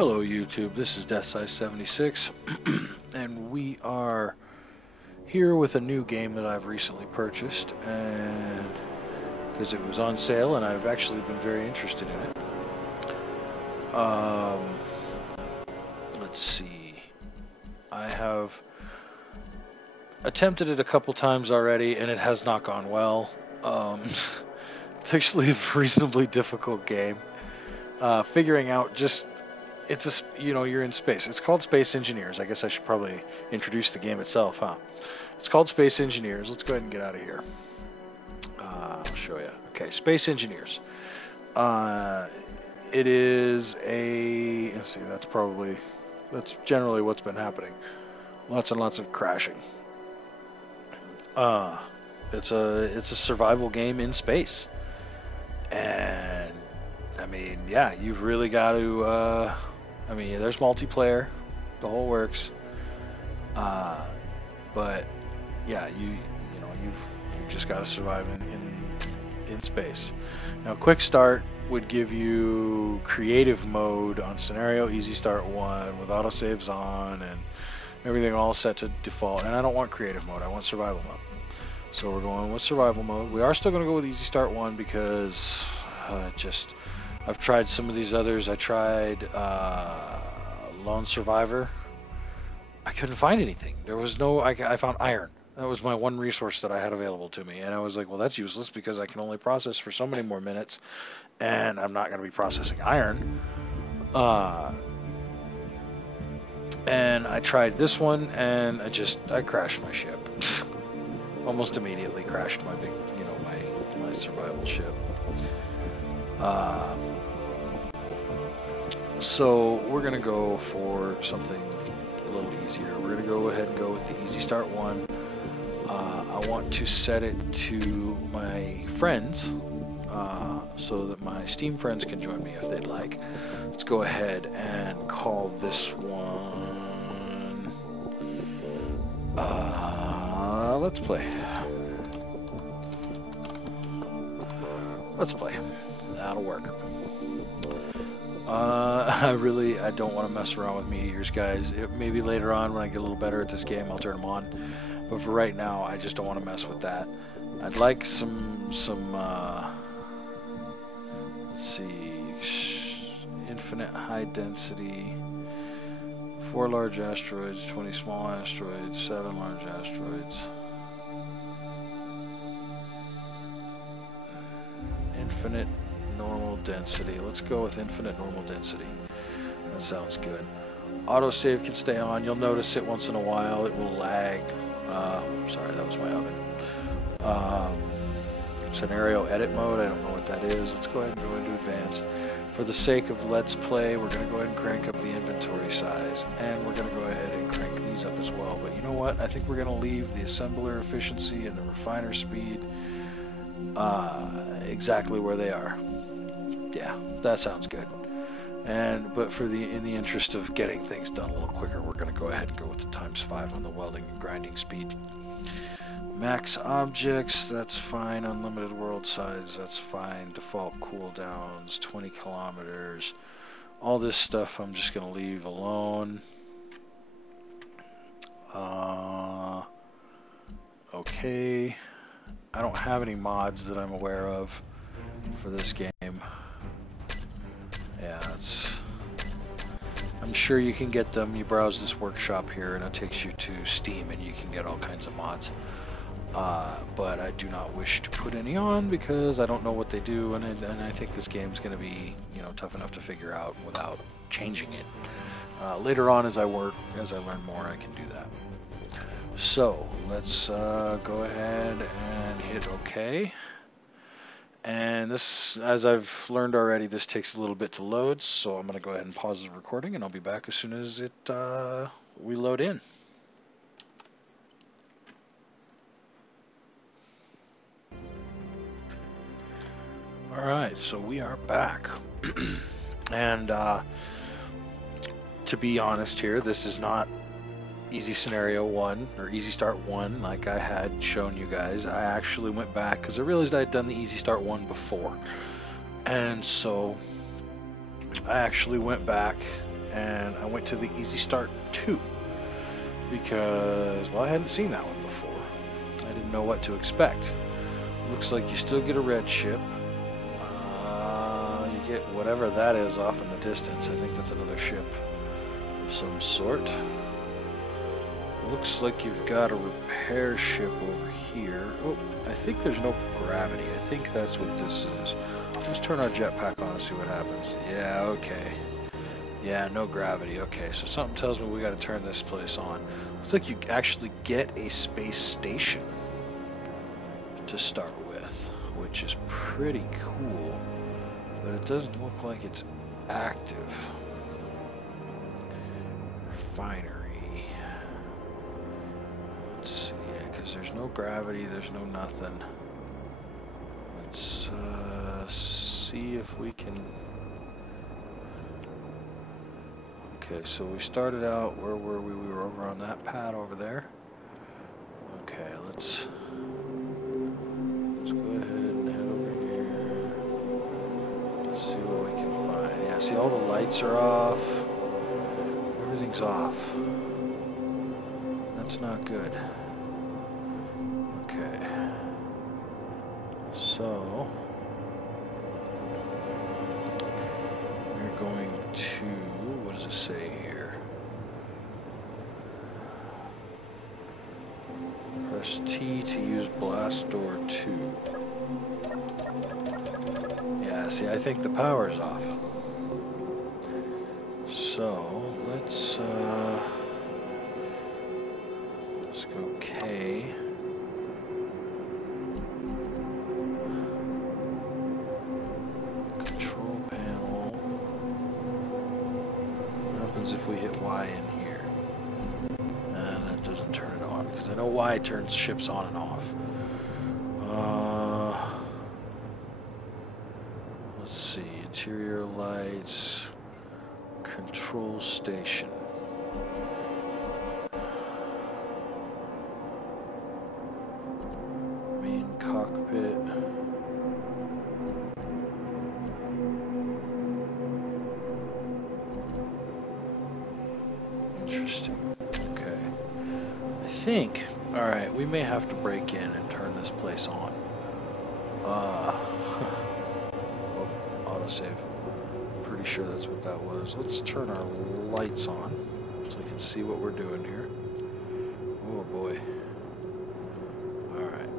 Hello YouTube, this is DeathSize76 and we are here with a new game that I've recently purchased and because it was on sale and I've actually been very interested in it. Let's see, I have attempted it a couple times already and it has not gone well. It's actually a reasonably difficult game. Figuring out just you're in space. It's called Space Engineers. I guess I should probably introduce the game itself, huh? It's called Space Engineers. Let's go ahead and get out of here. I'll show you. Okay, Space Engineers. It is a. Let's see. That's generally what's been happening. Lots and lots of crashing. It's a survival game in space, and I mean, yeah, you've really got to. I mean, there's multiplayer, the whole works. But yeah, you've just got to survive in space. Now, quick start would give you creative mode on scenario, easy start 1 with autosaves on and everything all set to default. And I don't want creative mode, I want survival mode. So we're going with survival mode. We are still going to go with easy start 1 because I've tried some of these others. I tried Lone Survivor. I couldn't find anything. There was no. I found iron. That was my one resource that I had available to me, and I was like, well, that's useless because I can only process for so many more minutes, and I'm not going to be processing iron. And I tried this one, and I crashed my ship. Almost immediately crashed my big, my survival ship. So we're going to go for something a little easier. We're going to go ahead and go with the easy start 1. I want to set it to my friends so that my Steam friends can join me if they'd like. Let's go ahead and call this one Let's Play. Let's Play. That'll work. I don't want to mess around with meteors, guys. Maybe later on when I get a little better at this game, I'll turn them on. But for right now, I just don't want to mess with that. I'd like some let's see, infinite high density, 4 large asteroids, 20 small asteroids, 7 large asteroids. Infinite normal density. Let's go with infinite normal density. That sounds good. Autosave can stay on. You'll notice it once in a while. It will lag. Sorry, that was my oven. Scenario edit mode. I don't know what that is. Let's go ahead and go into advanced. For the sake of Let's Play, we're going to go ahead and crank up the inventory size. And we're going to go ahead and crank these up as well. But you know what? I think we're going to leave the assembler efficiency and the refiner speed exactly where they are. Yeah, that sounds good. But in the interest of getting things done a little quicker, we're going to go ahead and go with the ×5 on the welding and grinding speed. Max objects, that's fine. Unlimited world size, that's fine. Default cooldowns, 20 kilometers. All this stuff I'm just going to leave alone. Okay. I don't have any mods that I'm aware of for this game. Yeah, I'm sure you can get them. You browse this workshop here and it takes you to Steam and you can get all kinds of mods. But I do not wish to put any on because I don't know what they do, and I think this game's going to be, tough enough to figure out without changing it. Later on, as I learn more, I can do that. So let's go ahead and hit OK. And this, as I've learned already, this takes a little bit to load, so I'm going to go ahead and pause the recording, and I'll be back as soon as we load in. Alright, so we are back. And to be honest here, this is not easy scenario 1 or easy start 1 like I had shown you guys. I actually went back because I realized I had done the easy start 1 before, and so I actually went back and I went to the Easy Start 2 because, well, I hadn't seen that one before. I didn't know what to expect. Looks like you still get a red ship. You get whatever that is off in the distance. I think that's another ship of some sort. Looks like you've got a repair ship over here. Oh, I think there's no gravity. I think that's what this is. Let's turn our jetpack on and see what happens. Yeah, okay. Yeah, no gravity. Okay, so something tells me we got to turn this place on. Looks like you actually get a space station to start with, which is pretty cool, but it doesn't look like it's active. Refinery. Let's see, yeah, because there's no gravity, there's no nothing. Let's see if we can... Okay, so we started out, where were we? We were over on that pad over there. Okay, let's go ahead and head over here. Let's see what we can find. Yeah, see, all the lights are off. Everything's off. That's not good. Okay. So we're going to, what does it say here? Press T to use blast door 2. Yeah, see, I think the power's off. So let's go K. Control panel. What happens if we hit Y in here? And that doesn't turn it on, because I know Y turns ships on and off. Let's see, interior lights, control station. Main cockpit. Interesting. Okay. I think, alright, we may have to break in and turn this place on. Oh, autosave. Pretty sure that's what that was. Let's turn our lights on so I can see what we're doing here. Oh boy. Alright.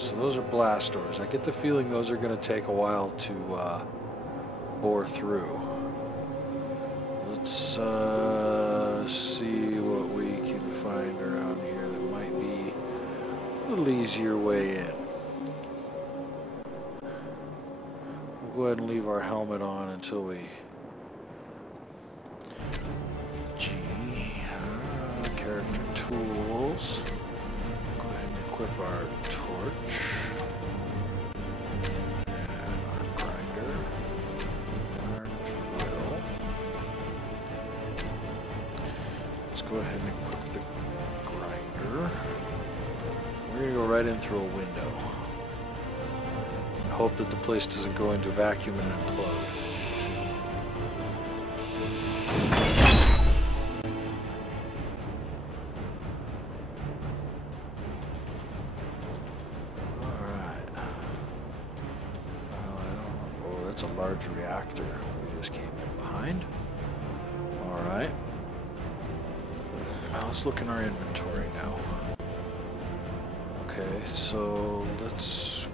So those are blast doors. I get the feeling those are going to take a while to bore through. Let's see what we can find around here that might be a little easier way in. We'll go ahead and leave our helmet on until we... G, character tools. Go ahead and equip our torch. And our grinder. Our drill. Let's go ahead and equip the grinder. We're going to go right in through a window. Hope that the place doesn't go into vacuum and implode. Alright. Oh, that's a large reactor we just came in behind. Alright. Now let's look in our inventory now. Okay, so let's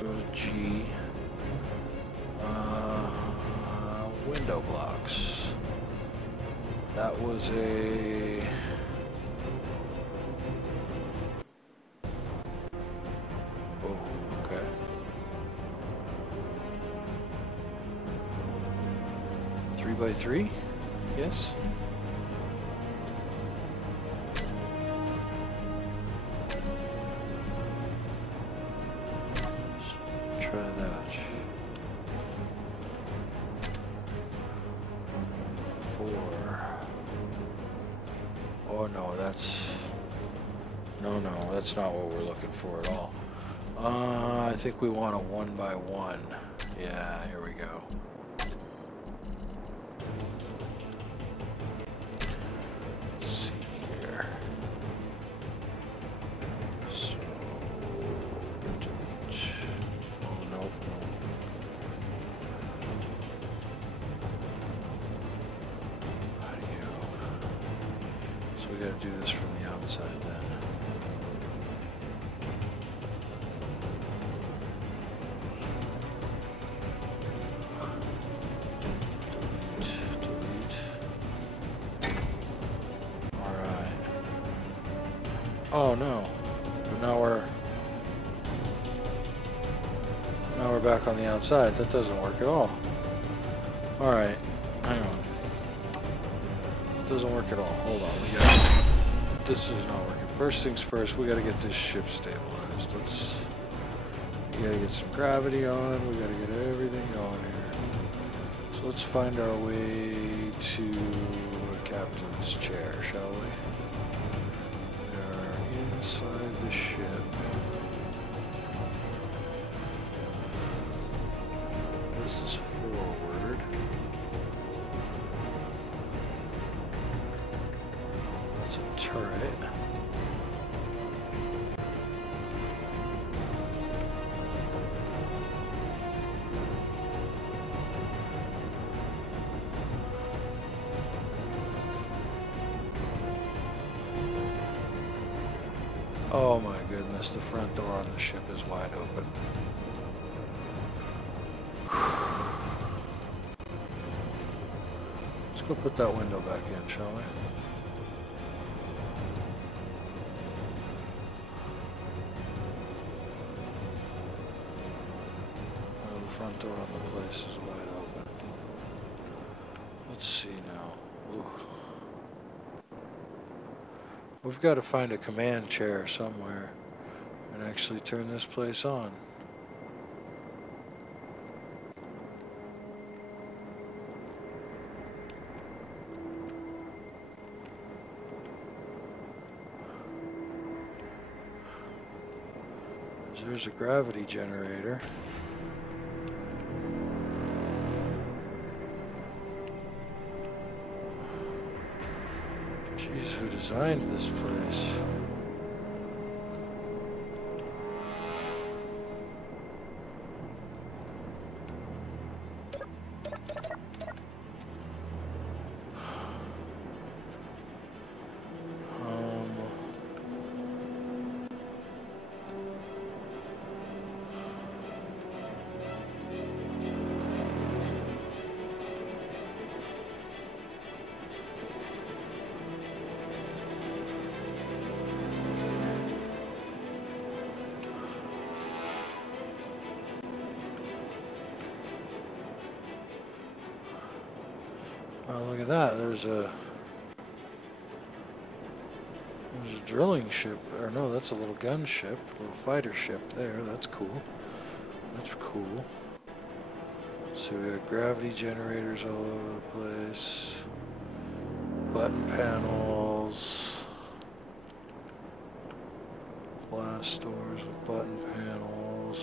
go to G. Window blocks. That was a... Oh, okay. Three by three? Yes. Try that. Oh no, that's... No, that's not what we're looking for at all. I think we want a 1 by 1. Yeah, here we go. Let's see here. So, oh no. How do you? So we got to do this from the outside then. Oh no, but now we're back on the outside. That doesn't work at all. All right, hang on. It doesn't work at all. Hold on, this is not working. First things first, we gotta get this ship stabilized. We gotta get some gravity on. We gotta get everything going here. So let's find our way to a captain's chair, shall we? Inside the ship. This is forward. That's a turret. Oh my goodness, the front door on the ship is wide open. Let's go put that window back in, shall we? Oh, the front door on the place is wide open. Let's see now. Ooh. We've got to find a command chair somewhere and actually turn this place on. There's a gravity generator. Jeez, who designed this place? Oh, look at that. There's a drilling ship. Or no, that's a little gun ship. A little fighter ship there. That's cool. That's cool. So we got gravity generators all over the place. Button panels. Glass doors with button panels.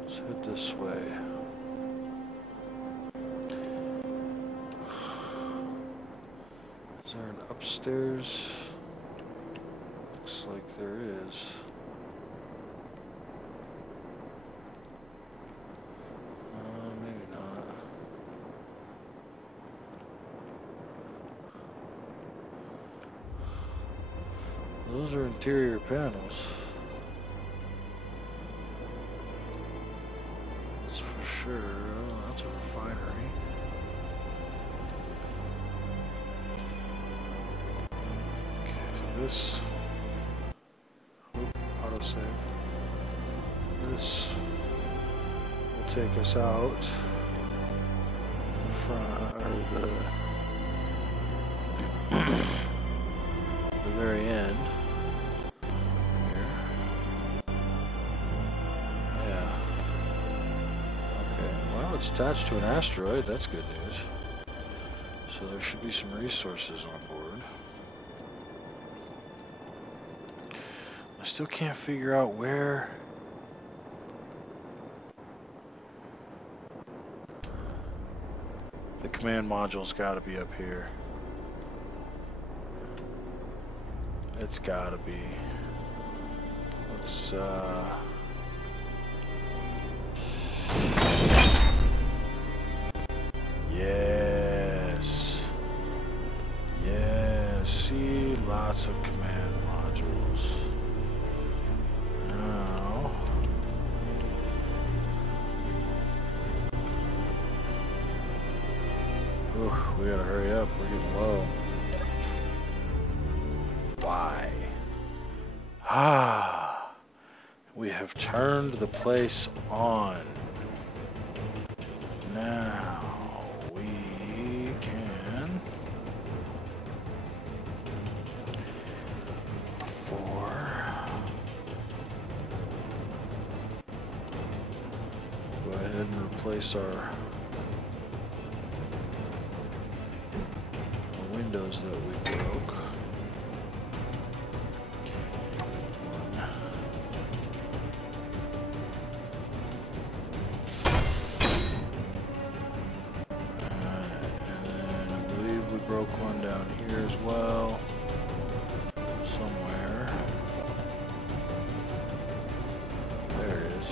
Let's head this way. Is there an upstairs? Looks like there is. Maybe not. Those are interior panels. That's for sure. Oh, that's a refinery. Okay, so this... autosave. This will take us out the front, or the very end. Here. Yeah. Okay. Well, it's attached to an asteroid. That's good news. So there should be some resources on board. I still can't figure out where The command module's got to be up here. It's got to be. Let's yes. Yes. See, lots of command modules. Now. Ooh, we gotta hurry up. We're getting low. Why? Ah, we have turned the place on. Now we can go ahead and replace our windows that we broke. Broke one down here as well, somewhere. There it is.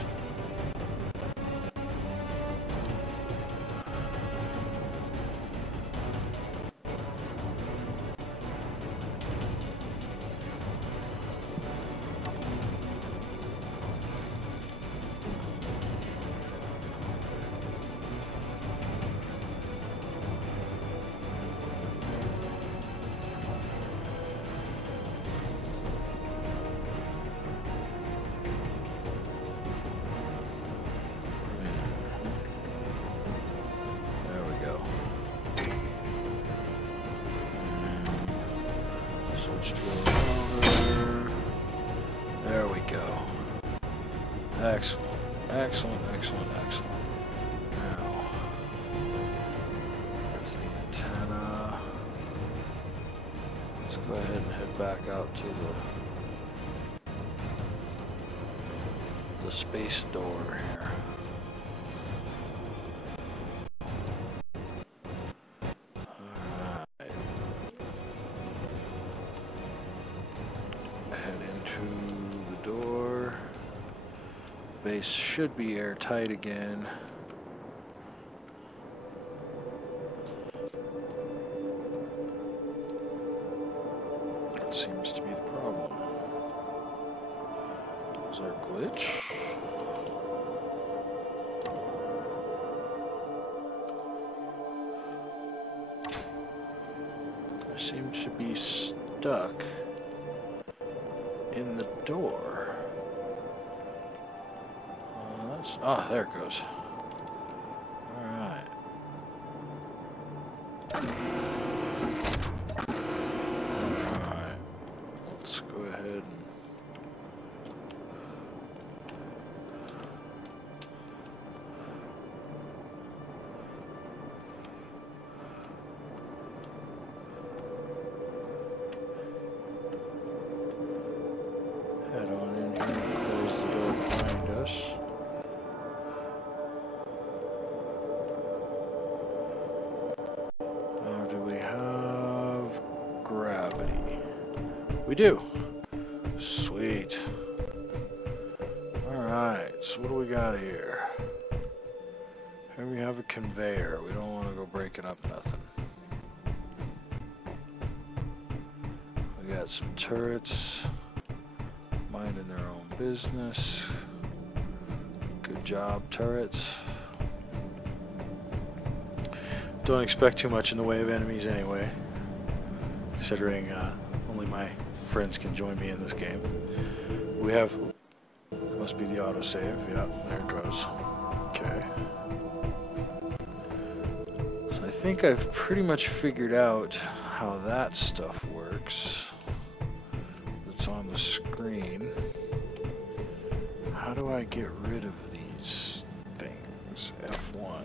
There we go. Excellent, excellent, excellent, excellent. Now, that's the antenna. Let's go ahead and head back out to the space door here. Base should be airtight again. That seems to be the problem. Is our glitch? I seem to be stuck in the door. Ah, there it goes. Alright. Alright. Let's go ahead and head on in here and close the door behind us. We do. Sweet. Alright, so what do we got here? Here we have a conveyor. We don't want to go breaking up nothing. We got some turrets minding their own business. Good job, turrets. Don't expect too much in the way of enemies anyway, considering only my friends can join me in this game. We have, must be the autosave, yeah, there it goes. Okay. So I think I've pretty much figured out how that stuff works. It's on the screen. How do I get rid of these things? F1.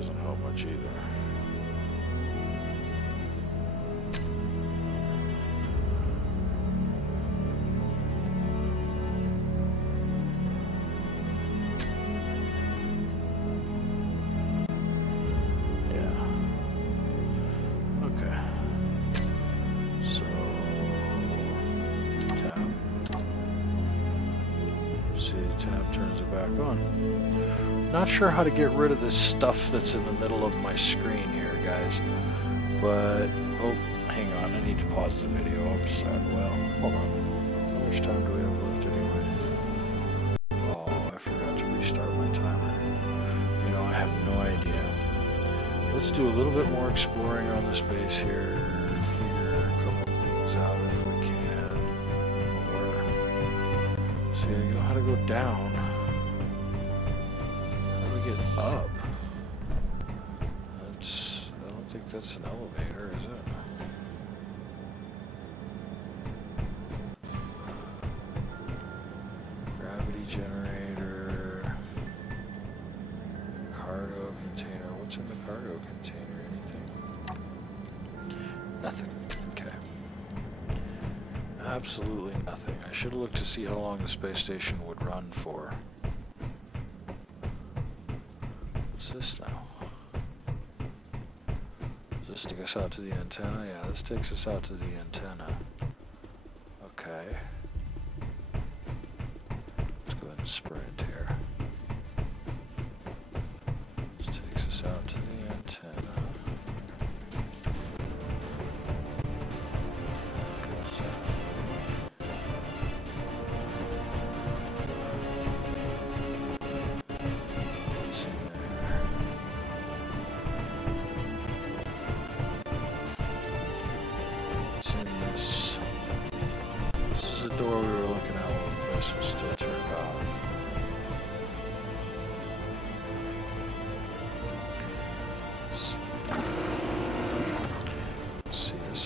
doesn't help much either. Not sure how to get rid of this stuff that's in the middle of my screen here, guys. But, oh, hang on, I need to pause the video. I'm sorry. Well, hold on. How much time do we have left anyway? Oh, I forgot to restart my timer. You know, I have no idea. Let's do a little bit more exploring on this base here. Figure a couple things out if we can. Or see, I know how to go down. Get up. I don't think that's an elevator, is it? Gravity generator. Cargo container. What's in the cargo container? Anything? Nothing. Okay. Absolutely nothing. I should have looked to see how long the space station would run for. This now? Does this take us out to the antenna? Yeah, this takes us out to the antenna. Okay. Let's go ahead and sprint here. This takes us out to the antenna.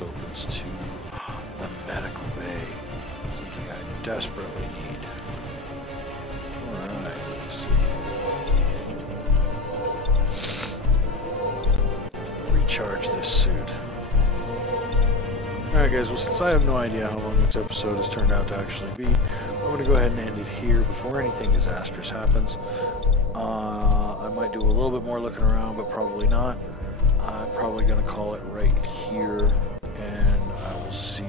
Opens to the medical bay, something I desperately need. Alright, let's see. Recharge this suit. Alright guys, well since I have no idea how long this episode has turned out to actually be, I'm going to go ahead and end it here before anything disastrous happens. I might do a little bit more looking around, but probably not. I'm probably going to call it right here. And I will see